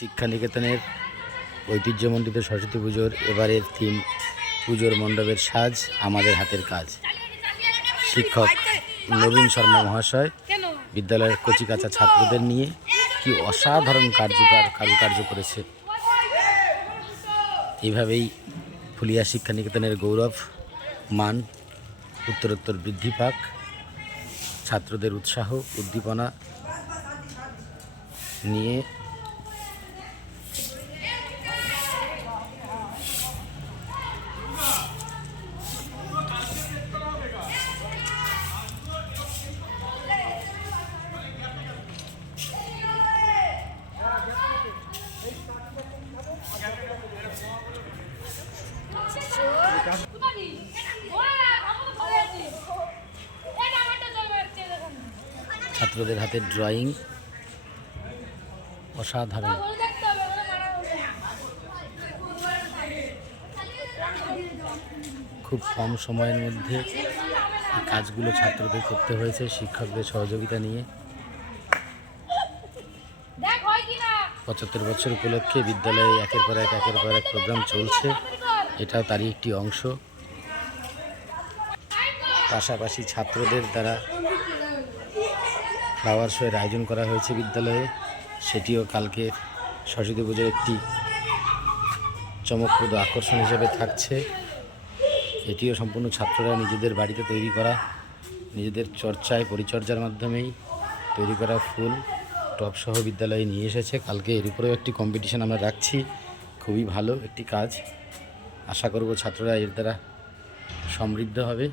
শিক্ষানিকেতনের ঐতিহ্যমণ্ডিত সরস্বতী পুজোর এবারের থিম পুজোর মণ্ডপের সাজ আমাদের হাতের কাজ। শিক্ষক নবীন শর্মা মহাশয় বিদ্যালয়ের কচিকাঁচা ছাত্রদের নিয়ে কি অসাধারণ কারুকার্য করেছে। এইভাবেই ফুলিয়া শিক্ষানিকেতনের গৌরব মান উত্তরোত্তর বৃদ্ধি পাক, ছাত্রদের উৎসাহ উদ্দীপনা নিয়ে ছাত্রদের হাতে ড্রয়িং অসাধারণ। খুব কম সময়ের মধ্যে কাজগুলো ছাত্রদের করতে হয়েছে শিক্ষকদের সহযোগিতা নিয়ে। 75 বছর উপলক্ষে বিদ্যালয়ে একের পর এক প্রোগ্রাম চলছে, এটাও তারই একটি অংশ। পাশাপাশি ছাত্রদের দ্বারা ফ্লাওয়ার শোয়ের আয়োজন করা হয়েছে বিদ্যালয়ে, সেটিও কালকে সরস্বতী পুজোর একটি চমকপ্রদ আকর্ষণ হিসেবে থাকছে। এটিও সম্পূর্ণ ছাত্ররা নিজেদের বাড়িতে তৈরি করা, নিজেদের পরিচর্যার মাধ্যমেই তৈরি করা ফুল টবসহ বিদ্যালয়ে নিয়ে এসেছে। কালকে এর উপরেও একটি কম্পিটিশন আমরা রাখছি। খুবই ভালো একটি কাজ, আশা করব ছাত্ররা এর দ্বারা সমৃদ্ধ হবে।